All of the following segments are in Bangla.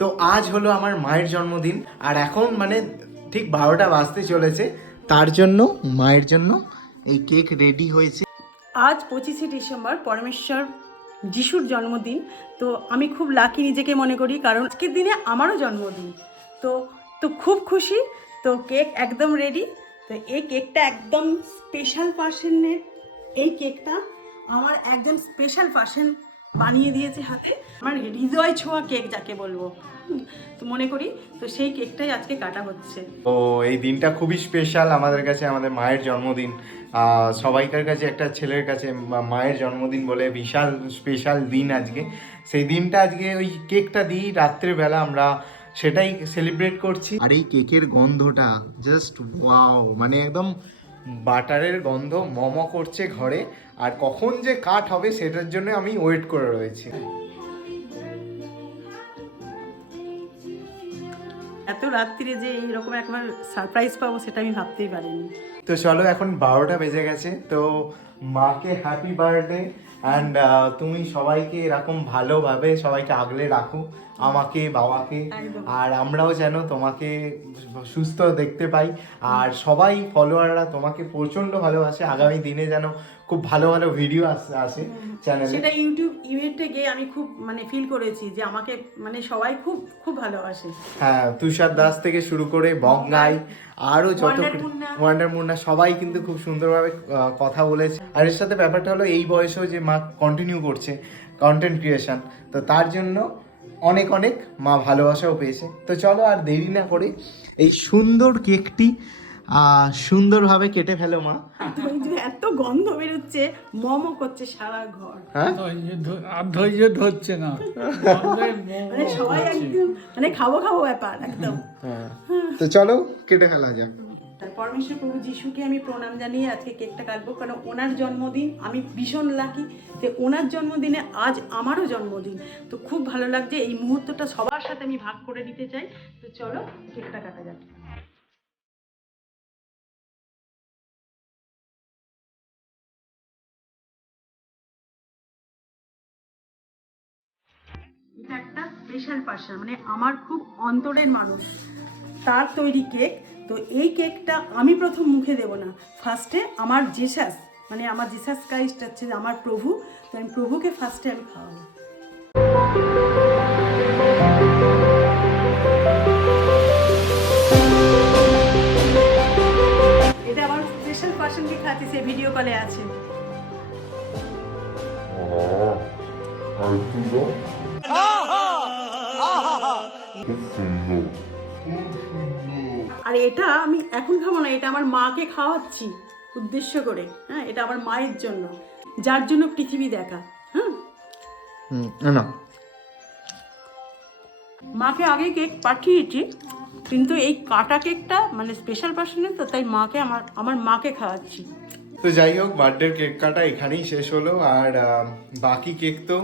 তো আজ হলো আমার মায়ের জন্মদিন, আর এখন মানে ঠিক বারোটা বাজতে চলেছে, তার জন্য, মায়ের জন্য এই কেক রেডি হয়েছে। আজ পঁচিশে ডিসেম্বর, পরমেশ্বর যিশুর জন্মদিন, তো আমি খুব লাকি নিজেকে মনে করি, কারণ আজকের দিনে আমারও জন্মদিন। তো তো খুব খুশি, তো কেক একদম রেডি তো এই কেকটা একদম স্পেশাল পার্সনের এই কেকটা আমার একজন স্পেশাল পার্সন বানিয়ে দিয়েছে হাতে। আমার হৃদয় ছোঁয়া কেক যাকে বলব। তো মনে করি তো সেই কেকটাই আজকে কাটা হচ্ছে। তো এই দিনটা খুবই স্পেশাল আমাদের কাছে আমাদের মায়ের জন্মদিন। সবাইকার কাছে একটা ছেলের কাছে মায়ের জন্মদিন বলে বিশাল স্পেশাল দিন আজকে। সেই দিনটা আজকে ওই কেকটা দিই রাত্রেবেলা আমরা সেটাই সেলিব্রেট করছি। আর এই কেকের গন্ধটা জাস্ট ওয়াও মানে একদম বাটারের গন্ধ মম করছে ঘরে আর কখন যে কাট হবে সেটার জন্য আমি ওয়েট করে রয়েছি। এত রাত্রিরে যে এইরকম একবার সারপ্রাইজ পাবো সেটা আমি ভাবতেই পারিনি। তো চলো এখন বারোটা বেজে গেছে তো মাকে হ্যাপি বার্থডে অ্যান্ড তুমি সবাইকে এরকম ভালোভাবে সবাইকে আগলে রাখো আমাকে বাবাকে। আর আমরাও যেন তোমাকে সুস্থ দেখতে পাই। আর সবাই ফলোয়াররা তোমাকে প্রচণ্ড ভালোবাসে। আগামী দিনে যেন খুব ভালো ভালো ভিডিও আসে আসে চ্যানেলে সেটা ইউটিউব ইভেন্টে গিয়ে আমি খুব মানে ফিল করেছি যে আমাকে মানে সবাই খুব খুব ভালোবাসে। হ্যাঁ তুষার দাস থেকে শুরু করে বঙ্গাই আরও যত ওয়ান্ডার মুন্না। সবাই কিন্তু খুব সুন্দরভাবে কথা বলেছে। আর এর সাথে ব্যাপারটা হলো এই বয়সেও যে মা কন্টিনিউ করছে কন্টেন্ট ক্রিয়েশন তো তার জন্য অনেক অনেক মা ভালোবাসাও পেয়েছে। তো চলো আর দেরি না করে এই সুন্দর কেকটি আহ, সুন্দরভাবে কেটে ফেলো মা। তো এত গন্ধ বেরোচ্ছে মম করছে সারা ঘর। হ্যাঁ? ধৈর্য আর ধৈর্য ধরছে না। মানে সবাই একদম মানে খাব খাব ব্যাপার একদম। হ্যাঁ। তো চলো কেটে ফেলা যাক। পরমেশ্বর প্রভু যিশুকে আমি প্রণাম জানিয়ে আজকে কেকটা কাটবো, কারণ ওনার জন্মদিন, আমি ভীষণ লাকি যে ওনার জন্মদিনে আজ আমারও জন্মদিন। তো খুব ভালো লাগছে, এই মুহূর্তটা সবার সাথে আমি ভাগ করে দিতে চাই। তো চলো, কেকটা কাটা যাক। এটা একটা স্পেশাল পার্সন মানে আমার খুব অন্তরের মানুষ। তার তৈরি কেক তো এই কেকটা আমি প্রথম মুখে দেব না ফার্স্টে আমার জেসাস মানে আমার জেসাস ক্রাইস্ট হচ্ছে আমার প্রভু তো আমি প্রভুকে ফার্স্টে আমি খাওয়াবো এটা আমার স্পেশাল পার্সনকে খাচ্ছি সে ভিডিও কলে আছে আর এটা আমি এখন খাব না এটা আমার মাকে খাওয়াচ্ছি উদ্দেশ্য করে হ্যাঁ এটা আমার মায়ের জন্য যার জন্য পৃথিবী দেখা হ্যাঁ। না মাকে আগে কেক পাঠিয়েছি কিন্তু এই কাটা কেকটা মানে স্পেশাল পার্সনের তো তাই মাকে আমার আমার মাকে খাওয়াচ্ছি। তো যাই হোক বার্থডের কেক কাটা এখানেই শেষ হলো আর বাকি কেক তো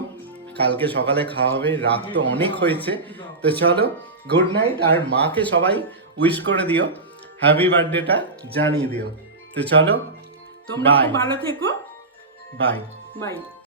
কালকে সকালে খাওয়া হবে রাত তো অনেক হয়েছে। তো চলো গুড নাইট আর মাকে সবাই উইশ করে দিও। হ্যাপি বার্থডেটা জানিয়ে দিও। তো চলো তোমরা ভালো থেকো। Bye bye